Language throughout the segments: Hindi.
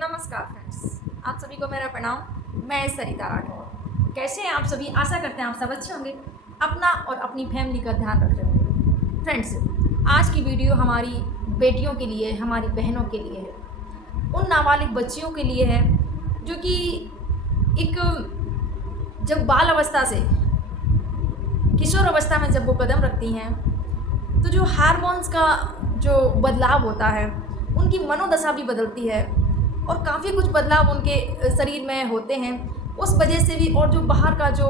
नमस्कार फ्रेंड्स, आप सभी को मेरा प्रणाम। मैं सरिता राठौर। कैसे हैं आप सभी? आशा करते हैं आप सब अच्छे होंगे, अपना और अपनी फैमिली का ध्यान रख रहे होंगे। फ्रेंड्स, आज की वीडियो हमारी बेटियों के लिए, हमारी बहनों के लिए है, उन नाबालिग बच्चियों के लिए है जो कि एक जब बाल अवस्था से किशोर अवस्था में जब वो कदम रखती हैं तो जो हार्मोन्स का जो बदलाव होता है, उनकी मनोदशा भी बदलती है और काफ़ी कुछ बदलाव उनके शरीर में होते हैं। उस वजह से भी, और जो बाहर का जो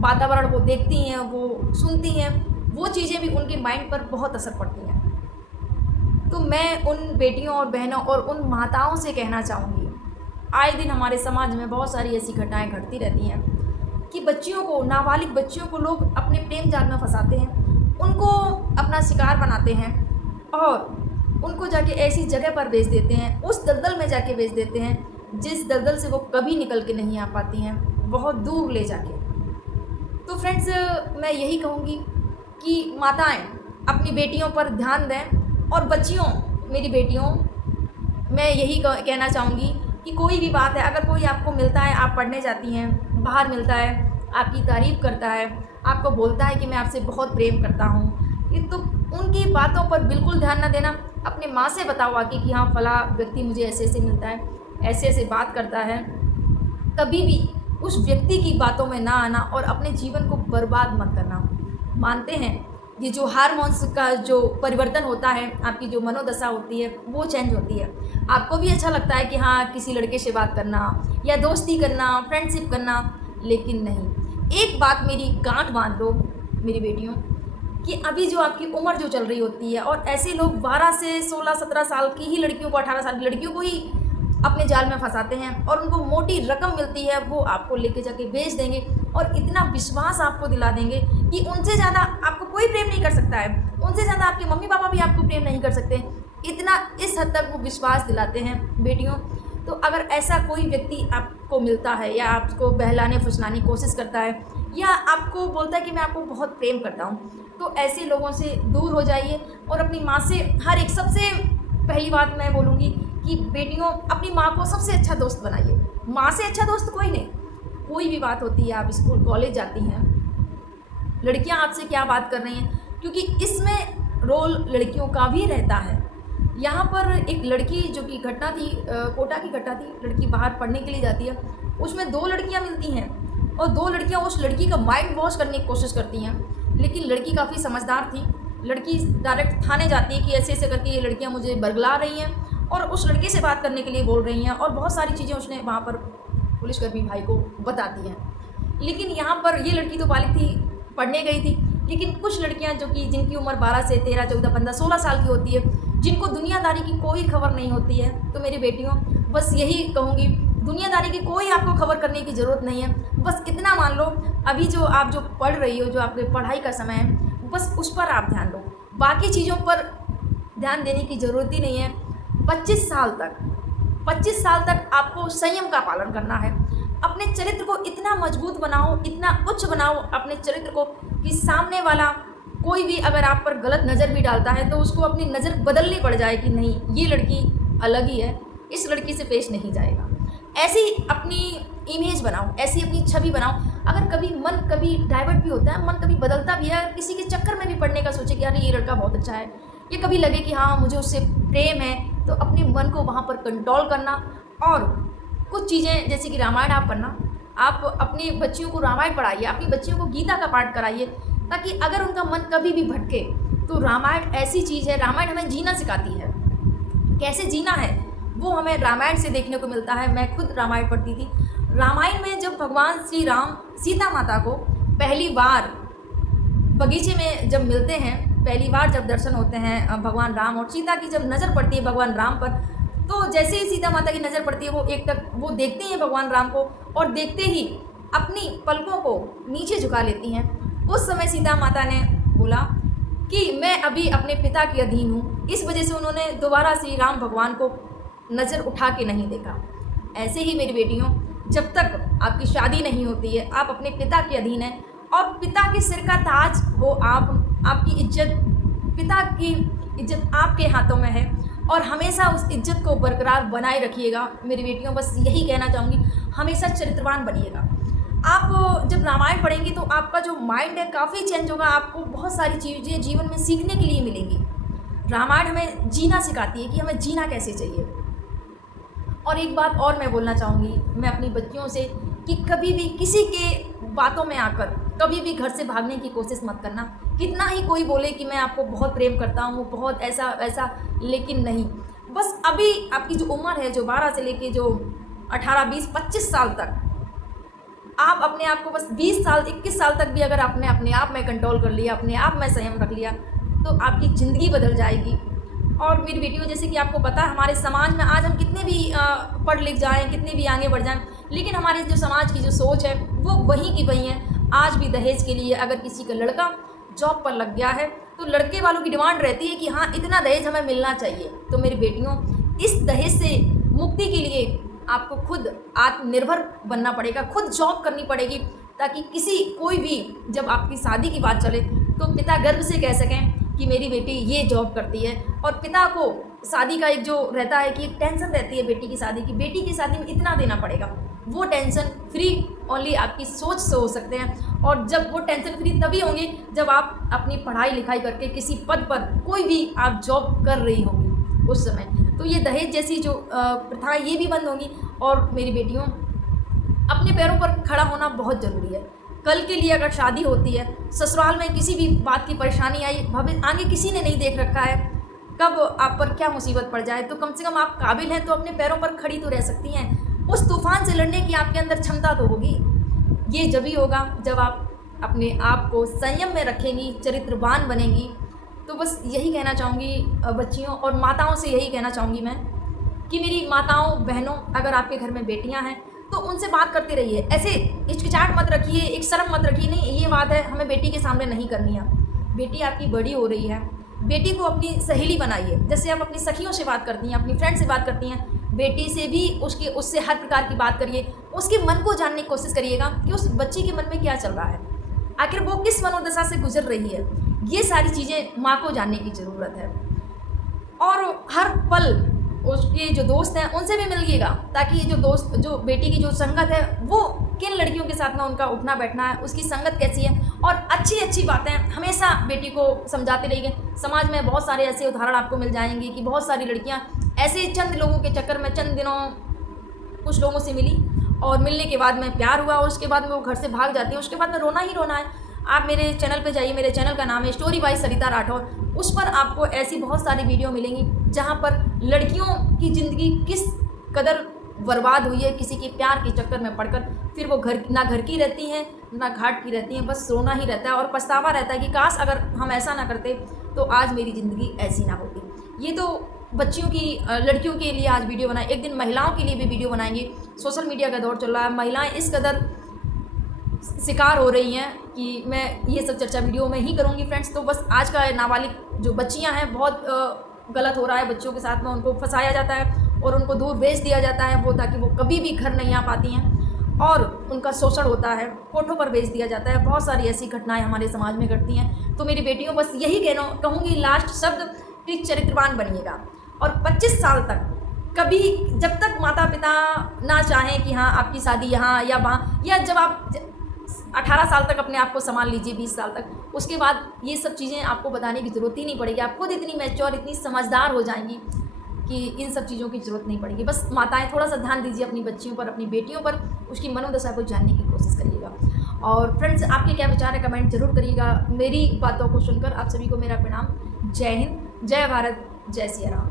वातावरण वो देखती हैं, वो सुनती हैं, वो चीज़ें भी उनके माइंड पर बहुत असर पड़ती हैं। तो मैं उन बेटियों और बहनों और उन माताओं से कहना चाहूँगी, आए दिन हमारे समाज में बहुत सारी ऐसी घटनाएँ घटती रहती हैं कि बच्चियों को, नाबालिग बच्चियों को लोग अपने प्रेम जाल में फंसाते हैं, उनको अपना शिकार बनाते हैं और उनको जाके ऐसी जगह पर भेज देते हैं, उस दलदल में जाके भेज देते हैं जिस दलदल से वो कभी निकल के नहीं आ पाती हैं, बहुत दूर ले जाके। तो फ्रेंड्स, मैं यही कहूँगी कि माताएं अपनी बेटियों पर ध्यान दें और बच्चियों, मेरी बेटियों, मैं यही कहना चाहूँगी कि कोई भी बात है, अगर कोई आपको मिलता है, आप पढ़ने जाती हैं, बाहर मिलता है, आपकी तारीफ़ करता है, आपको बोलता है कि मैं आपसे बहुत प्रेम करता हूँ, तो उनकी बातों पर बिल्कुल ध्यान ना देना। अपने माँ से बताओ आके कि हाँ, फला व्यक्ति मुझे ऐसे ऐसे मिलता है, ऐसे ऐसे बात करता है। कभी भी उस व्यक्ति की बातों में ना आना और अपने जीवन को बर्बाद मत करना। मानते हैं ये जो हार्मोन्स का जो परिवर्तन होता है, आपकी जो मनोदशा होती है वो चेंज होती है। आपको भी अच्छा लगता है कि हाँ, किसी लड़के से बात करना या दोस्ती करना, फ्रेंडशिप करना, लेकिन नहीं। एक बात मेरी गांठ बांध दो मेरी बेटियों, कि अभी जो आपकी उम्र जो चल रही होती है, और ऐसे लोग 12 से 16-17 साल की ही लड़कियों को, 18 साल की लड़कियों को ही अपने जाल में फंसाते हैं और उनको मोटी रकम मिलती है, वो आपको लेके जाके बेच देंगे और इतना विश्वास आपको दिला देंगे कि उनसे ज़्यादा आपको कोई प्रेम नहीं कर सकता है, उनसे ज़्यादा आपके मम्मी पापा भी आपको प्रेम नहीं कर सकते। इतना, इस हद तक वो विश्वास दिलाते हैं बेटियों। तो अगर ऐसा कोई व्यक्ति आपको मिलता है या आपको बहलाने फुसलाने की कोशिश करता है या आपको बोलता है कि मैं आपको बहुत प्रेम करता हूँ, तो ऐसे लोगों से दूर हो जाइए और अपनी माँ से, हर एक, सबसे पहली बात मैं बोलूँगी कि बेटियों, अपनी माँ को सबसे अच्छा दोस्त बनाइए। माँ से अच्छा दोस्त कोई नहीं। कोई भी बात होती है, आप स्कूल कॉलेज जाती हैं, लड़कियाँ आपसे क्या बात कर रही हैं, क्योंकि इसमें रोल लड़कियों का भी रहता है। यहाँ पर एक लड़की जो कि घटना थी, कोटा की घटना थी, लड़की बाहर पढ़ने के लिए जाती है, उसमें 2 लड़कियाँ मिलती हैं और 2 लड़कियाँ उस लड़की का माइंड वॉश करने की कोशिश करती हैं, लेकिन लड़की काफ़ी समझदार थी। लड़की डायरेक्ट थाने जाती है कि ऐसे ऐसे करके ये लड़कियाँ मुझे बरगला रही हैं और उस लड़के से बात करने के लिए बोल रही हैं, और बहुत सारी चीज़ें उसने वहाँ पर पुलिसकर्मी भाई को बताती हैं। लेकिन यहाँ पर ये लड़की तो बालिग थी, पढ़ने गई थी, लेकिन कुछ लड़कियाँ जो कि जिनकी उम्र 12 से 13, 14, 15, 16 साल की होती है, जिनको दुनियादारी की कोई खबर नहीं होती है, तो मेरी बेटियों, बस यही कहूँगी, दुनियादारी की कोई आपको खबर करने की ज़रूरत नहीं है। बस इतना मान लो, अभी जो आप जो पढ़ रही हो, जो आपके पढ़ाई का समय है, बस उस पर आप ध्यान दो, बाकी चीज़ों पर ध्यान देने की ज़रूरत ही नहीं है। 25 साल तक आपको संयम का पालन करना है। अपने चरित्र को इतना मजबूत बनाओ, इतना उच्च बनाओ अपने चरित्र को, कि सामने वाला कोई भी अगर आप पर गलत नज़र भी डालता है तो उसको अपनी नज़र बदलनी पड़ जाए कि नहीं, ये लड़की अलग ही है, इस लड़की से पेश नहीं जाएगा। ऐसी अपनी इमेज बनाओ, ऐसी अपनी छवि बनाओ। अगर कभी मन कभी डाइवर्ट भी होता है, मन कभी बदलता भी है, अगर किसी के चक्कर में भी पड़ने का सोचे कि यार ये लड़का बहुत अच्छा है, ये कभी लगे कि हाँ, मुझे उससे प्रेम है, तो अपने मन को वहाँ पर कंट्रोल करना। और कुछ चीज़ें जैसे कि रामायण आप पढ़ना, आप अपनी बच्चियों को रामायण पढ़ाइए, अपनी बच्चियों को गीता का पाठ कराइए, ताकि अगर उनका मन कभी भी भटके तो रामायण ऐसी चीज़ है, रामायण हमें जीना सिखाती है, कैसे जीना है वो हमें रामायण से देखने को मिलता है। मैं खुद रामायण पढ़ती थी। रामायण में जब भगवान श्री राम सीता माता को पहली बार बगीचे में जब मिलते हैं, पहली बार जब दर्शन होते हैं भगवान राम और सीता की, जब नज़र पड़ती है भगवान राम पर, तो जैसे ही सीता माता की नज़र पड़ती है, वो एक तक वो देखती हैं भगवान राम को, और देखते ही अपनी पलकों को नीचे झुका लेती हैं। उस समय सीता माता ने बोला कि मैं अभी अपने पिता के अधीन हूँ, इस वजह से उन्होंने दोबारा श्री राम भगवान को नज़र उठा के नहीं देखा। ऐसे ही मेरी बेटियों, जब तक आपकी शादी नहीं होती है, आप अपने पिता के अधीन हैं, और पिता के सिर का ताज वो आपकी इज्जत, पिता की इज्जत आपके हाथों में है, और हमेशा उस इज्जत को बरकरार बनाए रखिएगा। मेरी बेटियों, बस यही कहना चाहूँगी, हमेशा चरित्रवान बनिएगा। आप जब रामायण पढ़ेंगी तो आपका जो माइंड है काफ़ी चेंज होगा, आपको बहुत सारी चीज़ें जीवन में सीखने के लिए मिलेंगी। रामायण हमें जीना सिखाती है कि हमें जीना कैसे चाहिए। और एक बात और मैं बोलना चाहूँगी मैं अपनी बच्चियों से कि कभी भी किसी के बातों में आकर कभी भी घर से भागने की कोशिश मत करना। कितना ही कोई बोले कि मैं आपको बहुत प्रेम करता हूँ, बहुत ऐसा वैसा, लेकिन नहीं। बस अभी आपकी जो उम्र है, जो 12 से लेके जो 18, 20, 25 साल तक, आप अपने आप को बस 20 साल 21 साल तक भी अगर आपने अपने आप में कंट्रोल कर लिया, अपने आप में संयम रख लिया, तो आपकी ज़िंदगी बदल जाएगी। और मेरी बेटियों, जैसे कि आपको पता है हमारे समाज में आज हम कितने भी पढ़ लिख जाएँ, कितने भी आगे बढ़ जाएँ, लेकिन हमारे जो समाज की जो सोच है वो वहीं की वहीं है। आज भी दहेज के लिए अगर किसी का लड़का जॉब पर लग गया है तो लड़के वालों की डिमांड रहती है कि हाँ, इतना दहेज हमें मिलना चाहिए। तो मेरी बेटियों, इस दहेज से मुक्ति के लिए आपको खुद आत्मनिर्भर बनना पड़ेगा, खुद जॉब करनी पड़ेगी, ताकि कोई भी जब आपकी शादी की बात चले तो पिता गर्व से कह सकें कि मेरी बेटी ये जॉब करती है। और पिता को शादी का एक जो रहता है कि एक टेंशन रहती है बेटी की शादी में इतना देना पड़ेगा, वो टेंशन फ्री ओनली आपकी सोच से हो सकते हैं। और जब वो टेंशन फ्री तभी होंगे जब आप अपनी पढ़ाई लिखाई करके किसी पद पर कोई भी आप जॉब कर रही होंगी उस समय, तो ये दहेज जैसी जो प्रथाएं ये भी बंद होंगी। और मेरी बेटियों, अपने पैरों पर खड़ा होना बहुत ज़रूरी है। कल के लिए अगर शादी होती है, ससुराल में किसी भी बात की परेशानी आई, भविष्य आगे किसी ने नहीं देख रखा है, कब आप पर क्या मुसीबत पड़ जाए, तो कम से कम आप काबिल हैं तो अपने पैरों पर खड़ी तो रह सकती हैं। उस तूफान से लड़ने की आपके अंदर क्षमता तो होगी। ये जब ही होगा जब आप अपने आप को संयम में रखेंगी, चरित्रवान बनेंगी। तो बस यही कहना चाहूँगी बच्चियों और माताओं से, यही कहना चाहूँगी मैं कि मेरी माताओं बहनों, अगर आपके घर में बेटियाँ हैं तो उनसे बात करते रहिए। ऐसे हिचकिचाहट मत रखिए, एक शर्म मत रखिए, नहीं ये बात है हमें बेटी के सामने नहीं करनी है। बेटी आपकी बड़ी हो रही है, बेटी को अपनी सहेली बनाइए। जैसे आप अपनी सखियों से बात करती हैं, अपनी फ्रेंड से बात करती हैं, बेटी से भी उससे हर प्रकार की बात करिए। उसके मन को जानने की कोशिश करिएगा कि उस बच्ची के मन में क्या चल रहा है, आखिर वो किस मनोदशा से गुजर रही है। ये सारी चीज़ें माँ को जानने की ज़रूरत है। और हर पल उसके जो दोस्त हैं उनसे भी मिलिएगा, ताकि ये जो बेटी की जो संगत है वो किन लड़कियों के साथ में उनका उठना बैठना है, उसकी संगत कैसी है, और अच्छी बातें हमेशा बेटी को समझाते रहिए। समाज में बहुत सारे ऐसे उदाहरण आपको मिल जाएंगे कि बहुत सारी लड़कियां ऐसे चंद लोगों के चक्कर में, चंद दिनों कुछ लोगों से मिली और मिलने के बाद में प्यार हुआ और उसके बाद में वो घर से भाग जाती हैं, उसके बाद में रोना ही रोना है। आप मेरे चैनल पे जाइए, मेरे चैनल का नाम है स्टोरी बाय सरिता राठौर। उस पर आपको ऐसी बहुत सारी वीडियो मिलेंगी जहाँ पर लड़कियों की ज़िंदगी किस कदर बर्बाद हुई है किसी के प्यार के चक्कर में पड़कर। फिर वो घर की रहती हैं ना घाट की रहती हैं, बस रोना ही रहता है और पछतावा रहता है कि काश अगर हम ऐसा ना करते तो आज मेरी ज़िंदगी ऐसी ना होती। ये तो बच्चियों की लड़कियों के लिए आज वीडियो बनाए, एक दिन महिलाओं के लिए भी वीडियो बनाएंगे। सोशल मीडिया का दौर चल रहा है, महिलाएं इस कदर शिकार हो रही हैं कि मैं ये सब चर्चा वीडियो में ही करूँगी फ्रेंड्स। तो बस आज का नाबालिग जो बच्चियां हैं, बहुत गलत हो रहा है बच्चों के साथ में, उनको फंसाया जाता है और उनको दूर भेज दिया जाता है वो, ताकि वो कभी भी घर नहीं आ पाती हैं और उनका शोषण होता है, कोठों पर भेज दिया जाता है। बहुत सारी ऐसी घटनाएं हमारे समाज में घटती हैं। तो मेरी बेटियों, बस यही कहूँगी लास्ट शब्द कि चरित्रवान बनिएगा। और 25 साल तक कभी, जब तक माता पिता ना चाहें कि हाँ आपकी शादी यहाँ या वहाँ, या जब आप 18 साल तक अपने आप को संभाल लीजिए, 20 साल तक, उसके बाद ये सब चीज़ें आपको बताने की ज़रूरत ही नहीं पड़ेगी। आप खुद इतनी मैच्योर, इतनी समझदार हो जाएंगी कि इन सब चीज़ों की ज़रूरत नहीं पड़ेगी। बस माताएं थोड़ा सा ध्यान दीजिए अपनी बच्चियों पर, अपनी बेटियों पर, उसकी मनोदशा को जानने की कोशिश करिएगा। और फ्रेंड्स, आपके क्या विचार है कमेंट जरूर करिएगा। मेरी बातों को सुनकर आप सभी को मेरा प्रणाम। जय हिंद, जय भारत, जय सिया राम।